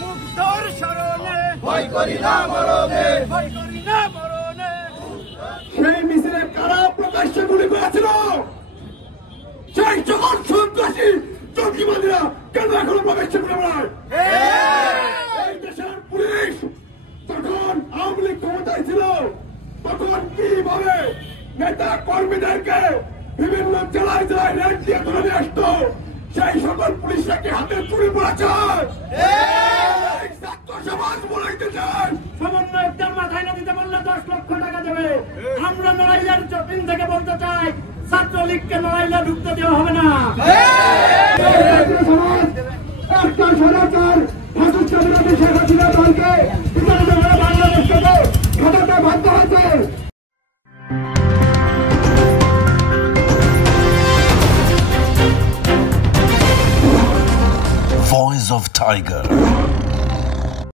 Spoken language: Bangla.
মুক্তর শরণে ভয় করি না মরণে, সেই মিছিলে কারা প্রকাশ্যে গুলি করেছিল? সেই সকল সন্ত্রাসী জঙ্গিবাদীরা কেন এখনো প্রকাশ্যে গুলি বেড়ায়? এই দেশের পুলিশ তখন আওয়ামী লীগ ক্ষমতায় ছিল, তখন কিভাবে নেতা কর্মীদেরকে বিভিন্ন জেলায় জেলায় রেড দিয়ে ধরে নিয়ে আসতো? সেই সকল পুলিশরা কি হাতে চুরি পড়েছে? ছাত্র সমাজ বলাইতে চায় সমন্বয়কদের মাথায় না দিতে বললে 10 লক্ষ টাকা দেবে। আমরা নড়াইলের চপিন থেকে বলতে চাই, ছাত্রলীগকে নড়াইলে ঢুকতে দেওয়া হবে না। একটা সদাচার শেখ হাসিনা দলকে বাংলাদেশ থেকে খাটাতে বাধ্য হয়েছে। Voice of Tiger.